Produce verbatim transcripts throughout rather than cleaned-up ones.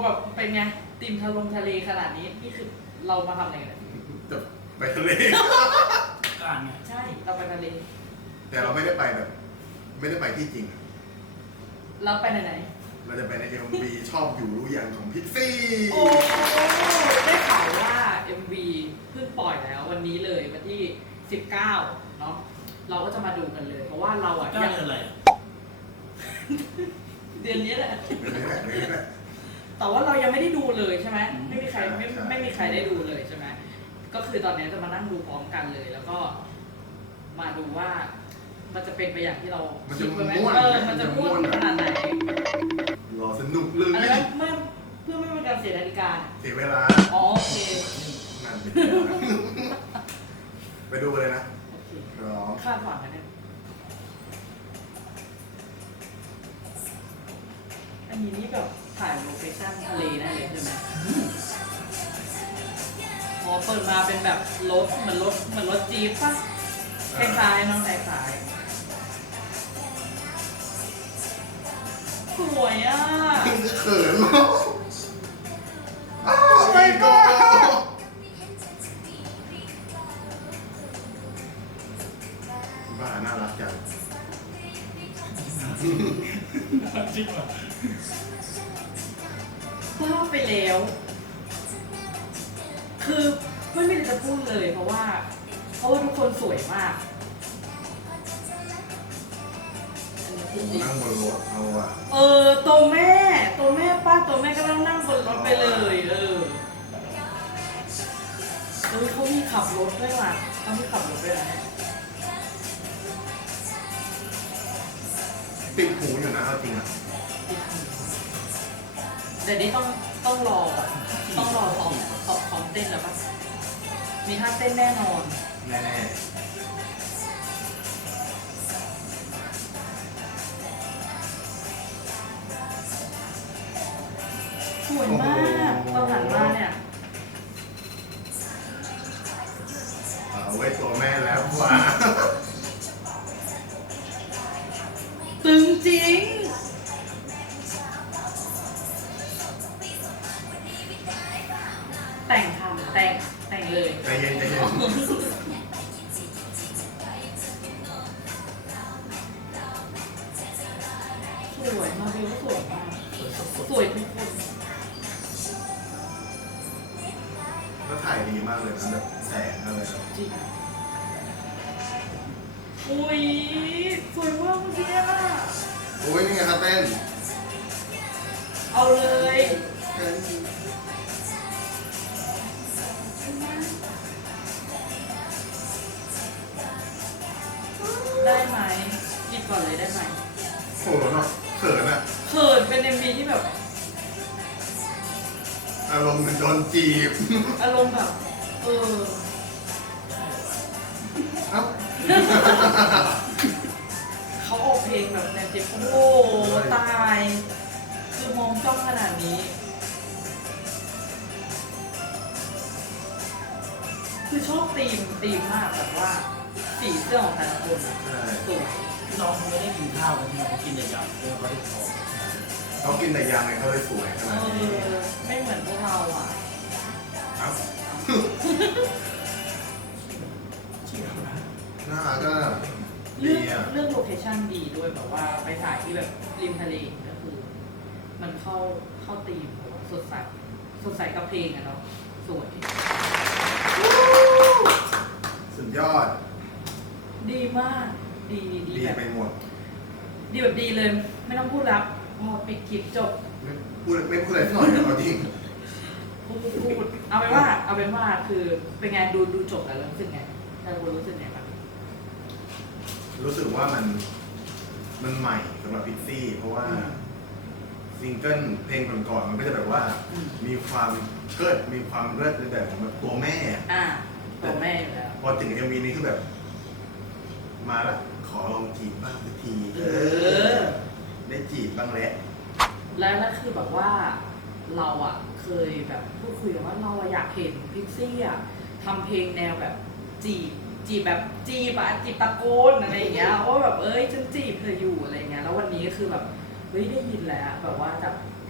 แบบเป็นไงติมทะลงทะเลขนาดนี้นี่คือเรามาทำอะไรกันจะไปทะเลการไงใช่เราไปทะเลแต่เราไม่ได้ไปแบบ ไม่ได้ไปที่จริงเราไปไหนไหนเราจะไปใน เอ็ม วี ชอบอยู่รู้ยังของพิกซี่โอ้ได้ข่าวว่า เอ็ม วี เพิ่งปล่อยแล้ววันนี้เลยวันที่สิบเก้าเนาะเราก็จะมาดูกันเลย เพราะว่าเราอ่ะกล้าเดินอะไรเดือนนี้แหละไม่ได้แหละไม่ได้แหละแต่ว่าเรายังไม่ได้ดูเลยใช่ไหมไม่มีใครไม่ไม่มีใครได้ดูเลยใช่ไหมก็คือตอนนี้จะมานั่งดูพร้อมกันเลย แล้วก็มาดูว่ามันจะเป็นไปอย่างที่เรามันคิจะดไว้ไหมม่วนเออมันจะม่วนขนาดไหนรอสนุกเลยอะไรนะเมื่อเพื่อไม่เป็นการเสียนาฬิกาเสียเวลาอ๋อโอเคนั่นเป็นไปดูกันเลยนะโอเคพร้อมคาดหวังกันเนี่ยอันนี้นี่แบบถ่ายโลเคชั่นทะเลได้เลยใช่ไหมพอเปิดมาเป็นแบบรถเหมือนรถเหมือนรถจี๊ปป่ะคล้ายๆน้องคล้ายๆสวยอ่ะเขินมากอ้าวไม่ก็บ้าน่ารักจังจริงเหรอว่าไปแล้ว คือไม่มีอะไรจะพูดเลย เพราะว่า เพราะว่าทุกคนสวยมากอันนี้พูดจริงนั่งบนรถเอาอะเออตัวแม่ตัวแม่ป้าตัวแม่ก็ต้องนั่งบนรถไปเลย เออเออเขามีขับรถด้วยว่ะเขามีขับรถด้วยนะติดหูอยู่นะเอาจริงอะเดี๋ยวนี้ต้องต้องรอแบบต้องรอซ้อมซ้อมซ้อมเต้นแล้วป่ะมีท่าเต้นแน่นอนแน่สวยมากตอนหันมาเนี่ยๆเอาไว้ตัวแม่แล้วกว่าตึงจริงแต่งค่ะแต่งแต่งเลยใจเย็นใจเย็นสวยมาวิวสวยมากสวยสดสวยทุกคนแล้วถ่ายดีมากเลยนะแบบแสงอะไรแบบจริงอุ้ยสวยมากเมื่อกี้อะโอ้ยนี่ไงครับเต้นเอาเลยเต้นได้ไหมกินก่อนเลยได้ไหมโหเนาะเขินอะเขินเป็นเอ็มวีที่แบบอารมณ์เหมือนโดนจีบอารมณ์แบบ เออเอ้าเขาออกเพลงแบบแนวเจ็บโอ้โหตาย คือมองจ้องขนาดนี้ คือชอบธีมธีมมากแบบว่า สีเสื้อของแต่ละคนอะใช่สวยๆน้องเขาไม่ได้กินข้าวกันที่เขากินแต่ยำเดี๋ยวเขาได้ท้องเขากินแต่ยางไงเขาเลยสวยขเอนาดนี้อ ไม่เหมือนพวกเราอ่ะเอ้าเชี่ยนะน่ารักก็เลืดีอกอะเลือกโลเคชั่นดีด้วยแบบว่าไปถ่ายที่แบบริมทะเลก็คือ มันเข้าเข้าธีมแบบว่าสดใสสดใสกับเพลงอะเนาะสวยสุดยอดดีมาก ดีดีดีแบบไปหมดดีแบบดีเลย ไม่ต้องพูดรับพอปิดคลิปจบไม่พูดไม่พูดอะไรสักหน่อยนะเอาจริงพูดพูดเอาเป็นว่า เอาเป็นว่าคือเป็นไงดูดูจบแล้วรู้สึกไงแต่คุณรู้สึกไงบ้างรู้สึกว่ามันมันใหม่สำหรับพิกซี่ เพราะว่าซิงเกิลเพลงก่อนๆมันก็จะแบบว่าอืมมีความเชิดมีความเลิศในแบบของแบบตัวแม่อ่าตัวแม่อยู่แล้วพอถึงเอ็มวีนี้คือแบบ มาละขอลองจีบบ้างสักทีเออได้จีบบ้างแล้วแล้วนั่นคือแบบว่าเราอะเคยแบบพูดคุยกันว่าเราอะอยากเห็นพิกซี่อะทำเพลงแนวแบบจีบจีบแบบจีบอะจีบตะโกนอะไรอย่างเงี้ยว่าแบบเอ้ยฉันจีบเธออยู่อะไรเงี้ยแล้ววันนี้ก็คือแบบเฮ้ยได้ยินแล้วแบบว่าจากเพ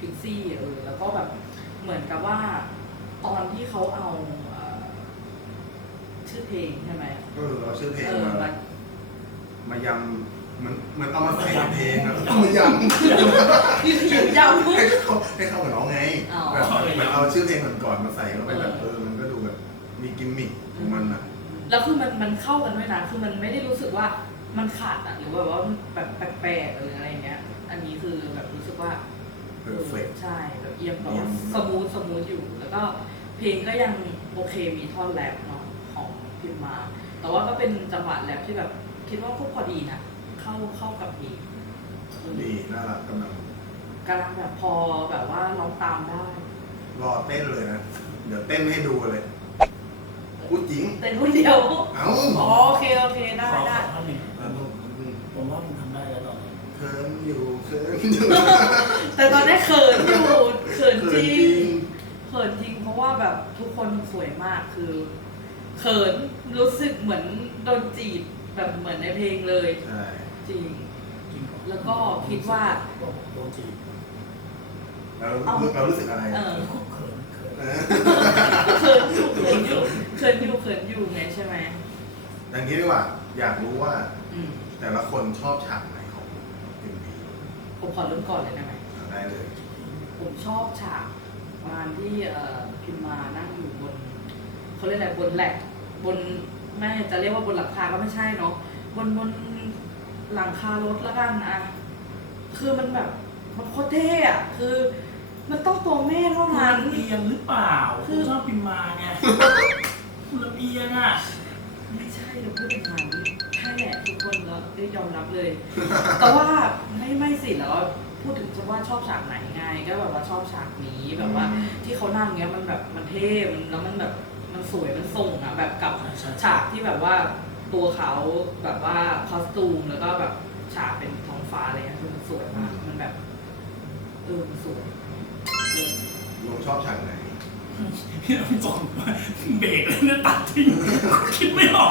พิกซี่เออแล้วก็แบบเหมือนกับว่าตอนที่เขาเอาเอ่อชื่อเพลงใช่ไหมเออเราชื่อเพลงเออมามันมายำเหมันเหมันเอามาใส่ในเพลงอะเอามายำยืนยาวให้เขาให้เข้ากับน้องไงอ๋อแบบมันเอาชื่อเพลงก่อนๆมาใส่แล้วไปแบบเออมันก็ดูแบบมีกิมมิคของมันอ่ะแล้วคือมันมันเข้ากันด้วยนะคือมันไม่ได้รู้สึกว่ามันขาดอ่ะหรือว่าว่ามันแบบแปลกๆหรืออะไรอย่างเงี้ย อันนี้คือแบบรู้สึกว่า perfect ใช่แบบเอียงแบบเอียว่าง สมูทสมูทอยู่ แล้วก็เพลงก็ยังโอเคมีท่อนแรปเนาะของพิมมา แต่ว่าก็เป็นจังหวะแรปที่แบบคิดว่าก็พอดีนะเข้าเข้ากับเพลงดีน่ารักกำลังกำลังแบบพอแบบว่าร้องตามได้รอเต้นเลยนะ เดี๋ยวเต้นให้ดูเลยพูดจริงเต้นคนเดียวเอ้าอ๋อโอเคโอเคได้ขอได้ท่อนหนึ่งเออผมว่ามึงทำได้แล้วตอนนี้เคินอยู่เคินอยู่แต่ตอนนี้เขินอยู่เขินจเคินริจริงงเขินจริงเพราะว่าแบบทุกคนสวยมากคือเขินรู้สึกเหมือนโดนจีบแบบเหมือนในเพลงเลยใช่จริงจริงเหรอแล้วก็คิดว่าโดนจีบแล้วเรารู้สึกอะไรเออเขินเขินเออเขินอยู่เขินอยู่เขินอยู่เขินอยู่ไงใช่ไหมอย่างนี้ดีกว่า อยากรู้ว่าอืมแต่ละคนชอบฉากไหนของเอ็มวีผมขอเริ่มก่อนเลยได้ไหมได้เลยผมชอบฉากงานที่เอ่อพิมมานั่งอยู่บนเขาเรียกอะไรบนแหลกบนไม่จะเรียกว่าบนหลังคาก็ไม่ใช่เนาะบนบนหลังคารถแล้วกันอะคือมันแบบมันโคตรเท่อะคือมันต้องตัวแม่เท่าคุณนั้นลำเอียงหรือเปล่าคุณชอบพิมมาไงคุณลำเอียงอ่ะไม่ใช่เราพูดอย่างนั้นใช่แหละทุกคนแล้วได้ยอมรับเลย แต่ว่าไม่ไม่สิแล้วพูดถึงจะว่าชอบฉากไหนไงก็แบบว่าชอบฉากนี้แบบว่า ที่เขานั่งเงี้ยมันแบบมันเท่มันแล้วมันแบบมันสวยมันส่งอะแบบกับใช่ฉากที่แบบว่าตัวเขาแบบว่าคอสตูมแล้วก็แบบฉากเป็นท้องฟ้าอะไรเงี้ยคือมันสวยมากมันแบบเออมันสวยเออลุงชอบฉากไหนพี่น้องส่งมาเบรกเลยนะตัดทิ้งคิดไม่ออก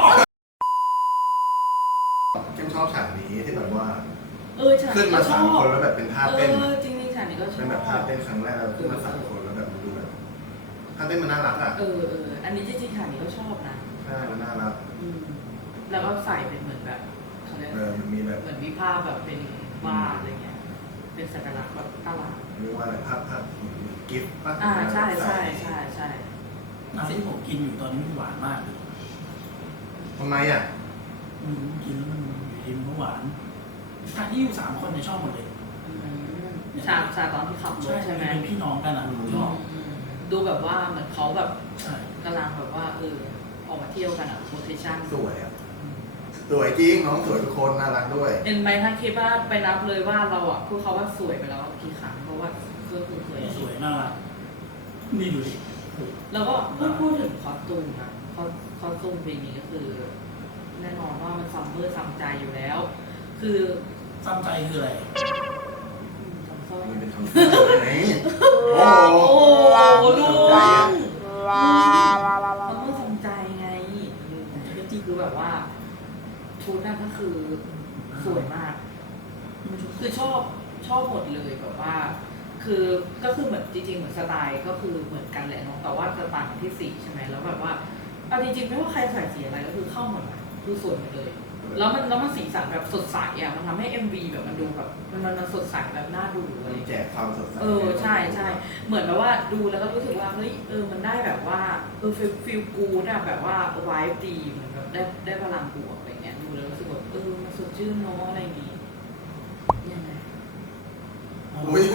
เข้มชอบฉากนี้ที่แบบว่าเออฉากขึ้นนี้มาก็ชสาอมบคนแล้วแบบเป็นท่าเอเต้นอจริงๆฉากนี้ก็ชอบเป็นแบบท่าเต้นครั้งแรกแล้วขึ้นมาสามคนแล้วแบบมันดูแบบท่าเต้นมันน่ารักอ่ะเออเอออันนี้จริงๆฉากนี้ก็ชอบนะใช่มันน่ารักอืมแล้วก็ใส่เป็นเหมือนแบบเขาเรียกเออมันมีแบบเหมือนวิภาคแบบเป็นวาดอะไรเงี้ยเป็นสัญลักษณ์แบบตลาดเรียกว่าอะไรภาพภาพกิฟต์ป่ะอ่าใช่ใช่ใช่ใช่น้ำที่ผมกินอยู่ตอนนี้มันหวานมากเลยทำไมอ่ะอืมกินแล้วมันอยู่ดีมันก็หวานทางที่อยู่สามคนเนี่ยชอบหมดเลยอืมฉากฉากตอนที่ขับรถใช่ไหมเป็นพี่น้องกันอ่ะผมชอบอืมดูแบบว่าเหมือนเขาแบบใช่กำลังแบบว่าเออออกมาเที่ยวกันอ่ะโพสิชั่นสวยอ่ะสวยจริงน้องสวยทุกคนน่ารักด้วยเห็นไหมถ้าคิดว่าไปนับเลยว่าเราอ่ะพูดเขาว่าสวยไปแล้วกี่ครั้งเพราะว่าก็คือสวยสวยน่ารักนี่ดูดิแล้วก็พูดพูดถึงคอสตูมนะคอสคอสตูมเพลงนี้ก็คือ แน่นอนว่ามันซัมเมอร์ซัมใจอยู่แล้ว คือซ้ำใจคืออะไรซัมซ้อยมันเป็นคำพูดไหนโอ้โอ้โหโหลุงใจอะซัมเมอร์ซัมใจไงจริงๆคือแบบว่าชุดนั่นก็คือสวยมาก คือชอบชอบหมดเลยแบบว่า คือก็คือเหมือนจริงๆเหมือนสไตล์ก็คือเหมือนกันแหละเนาะแต่ว่าจะต่างที่สีใช่ไหมแล้วแบบว่าเอาจริงๆไม่ว่าใครใส่สีอะไรก็คือเข้าหมดอะคือสวยหมดเลย แล้วมันแล้วมันสีสันแบบสดใสอ่ะมันทำให้ เอ็ม วี แบบมันดูแบบมันมันมันสดใสแบบน่าดูอะไรอย่างแจเงี้ยกความสดใสเออใช่ใช่เหมือนแบบว่าดูแล้วก็รู้สึกว่าเฮ้ยเออมันได้แบบว่าเออฟิลฟิลกูดอะแบบว่าไวท์ดีเหมือนแบบได้ได้พลังบวกอะไรเงี้ยดูแล้วรู้สึกแบบเออมันสดชื่นเนาะอะไรอย่างงี้ยังไงอุ้ย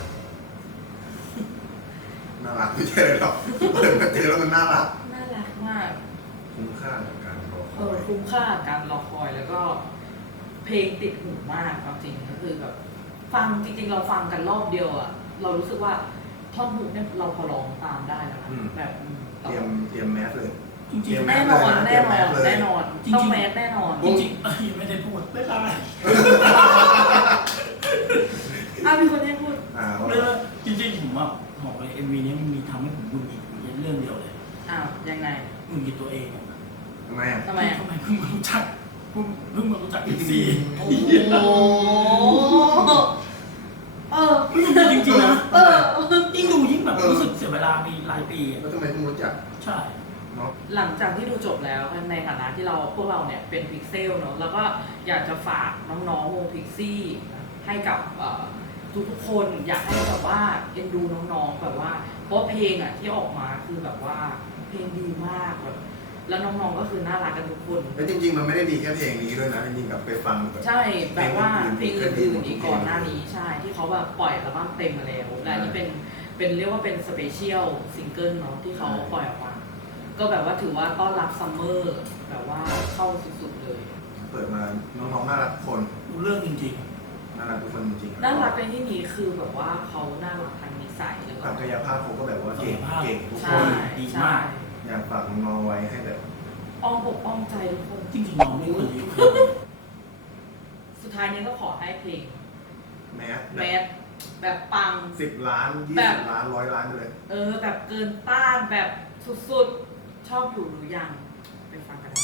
น่ารักไม่ใช่เลยหรอกเปิดมาเจอแล้วมันน่ารักน่ารักมากคุ้มค่ากับการรอคเอออย คุ้มค่ากับการรอคอยแล้วก็ เพลงติดหูมากความจริงก็คือแบบฟังจริง ๆ เราฟังกันรอบเดียวอะเรารู้สึกว่าท่อนฮุกเนี่ยเราพอร้องตามได้แล้วนะแบบอืมเตรียมเตรียมแมสเลยจริงเตรียมๆแน่นอนแน่นอนแน่นอนจริงๆต้องแมสแน่นอนจริงๆเอ้ยไม่ได้พูดไม่ได้อ้าวมีคนให้พูดอ่าเลยว่าจริงๆผมว่าบอกเลยเอ็มวีนี้มันมีทำให้ผมหงุดหงิดอยู่เรื่องเดียวเลยอ้าวยังไงหงุดหงิดตัวเองอะทำไมอ่ะทำไมอ่ะทำไมเพิ่งมารู้จักเพิ่งเพิ่งมารู้จักอีกซี่โอ้โหเออจริงๆนะเออยิ่งดูยิ่งแบบรู้สึกเสียเวลามีหลายปีอะแล้วทำไมเพิ่งรู้จักใช่เนาะหลังจากที่ดูจบแล้วในฐานะที่เราพวกเราเนี่ยเป็นพิกเซลเนาะแล้วก็อยากจะฝากน้องๆวงพิกซี่ให้กับทุกๆคนอยากให้แบบว่าเอ็นดูน้องๆแบบว่าเพราะเพลงอ่ะที่ออกมาคือแบบว่าเพลงดีมากแบบแล้วน้องๆก็คือน่ารักกันทุกคนแล้วจริงๆมันไม่ได้ดีแค่เพลงนี้ด้วยนะจริงๆกับไปฟังแบบใช่แบบว่าเพเพลลงงอื่อื่นนๆๆอีกก่อนหน้านี้ใช่ที่เขาแบบปล่อยอัลบั้มเต็มมาแล้วและอันนี้เป็นเป็นเรียกว่าเป็นสเปเชียลซิงเกิลเนาะที่เขาปล่อยออกมาก็แบบว่าถือว่าต้อนรับซัมเมอร์แบบว่าเข้าสุดๆเลยเปิดมาน้องๆน่ารักทุกคนรู้เรื่องจริงน่ารักทุกคนจริงๆน่ารักในที่นี้คือแบบว่าเขาน่ารักทางนิสัยหรือทางกายภาพเขาก็แบบว่าเก่งเก่งทุกคใช่นดีใช่มากอยากฝากน้องๆไว้ให้แบบอ้อมอกอ้อมใจทุกคนๆ จริงๆน้องไม่ควรอยู่สุดท้ายนี้ก็ขอให้เพลงแมสแมสแบบปังสิบล้านยี่แบสิบบล้านร้อยล้านไปเลยเออแบบเกินต้านแบบสุดๆ ชอบอยู่หรือยังไปฟังกัน